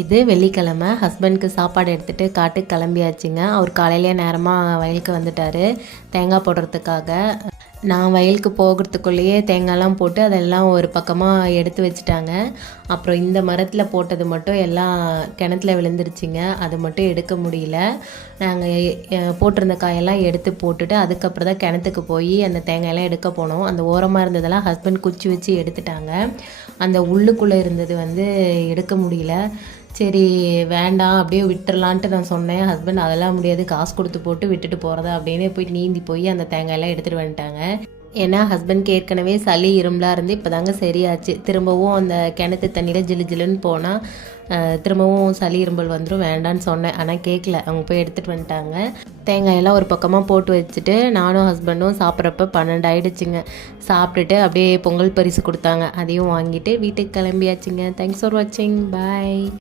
இது வெள்ளிக்கிழமை ஹஸ்பண்ட்க்கு சாப்பாடு எடுத்துகிட்டு காட்டுக்கு கிளம்பியாச்சுங்க. அவர் காலையிலேயே நேரமாக வயலுக்கு வந்துட்டார் தேங்காய் போடுறதுக்காக. நான் வயலுக்கு போகிறதுக்குள்ளேயே தேங்காய்லாம் போட்டு அதெல்லாம் ஒரு பக்கமாக எடுத்து வச்சுட்டாங்க. அப்புறம் இந்த மரத்தில் போட்டது மட்டும் எல்லாம் கிணத்துல விழுந்துருச்சுங்க. அது மட்டும் எடுக்க முடியல. நாங்கள் போட்டிருந்த காயெல்லாம் எடுத்து போட்டுட்டு அதுக்கப்புறம் தான் கிணத்துக்கு போய் அந்த தேங்காயெல்லாம் எடுக்க போனோம். அந்த ஓரமாக இருந்ததெல்லாம் ஹஸ்பண்ட் குச்சி வச்சு எடுத்துட்டாங்க. அந்த உள்ளுக்குள்ளே இருந்தது எடுக்க முடியல. சரி வேண்டாம் அப்படியே விட்டுறலான்ட்டு நான் சொன்னேன். ஹஸ்பண்ட் அதெல்லாம் முடியாது, காசு கொடுத்து போட்டு விட்டுட்டு போகிறதா அப்படின்னு போய் நீந்தி போய் அந்த தேங்காயெல்லாம் எடுத்துகிட்டு வந்துட்டாங்க. ஏன்னா ஹஸ்பண்ட்க்கு ஏற்கனவே சளி இரும்பலாக இருந்து இப்போ தாங்க சரியாச்சு. திரும்பவும் அந்த கிணத்து தண்ணியில் ஜில்லு ஜில்லுன்னு போனால் திரும்பவும் சளி இரும்பல் வந்துடும், வேண்டான்னு சொன்னேன். ஆனால் கேட்கல, அவங்க போய் எடுத்துகிட்டு வந்துட்டாங்க. தேங்காயெல்லாம் ஒரு பக்கமாக போட்டு வச்சுட்டு நானும் ஹஸ்பண்டும் சாப்பிட்றப்ப 12 ஆகிடுச்சிங்க. சாப்பிட்டுட்டு அப்படியே பொங்கல் பரிசு கொடுத்தாங்க, அதையும் வாங்கிட்டு வீட்டுக்கு கிளம்பியாச்சுங்க. தேங்க்ஸ் ஃபார் வாட்சிங், பாய்.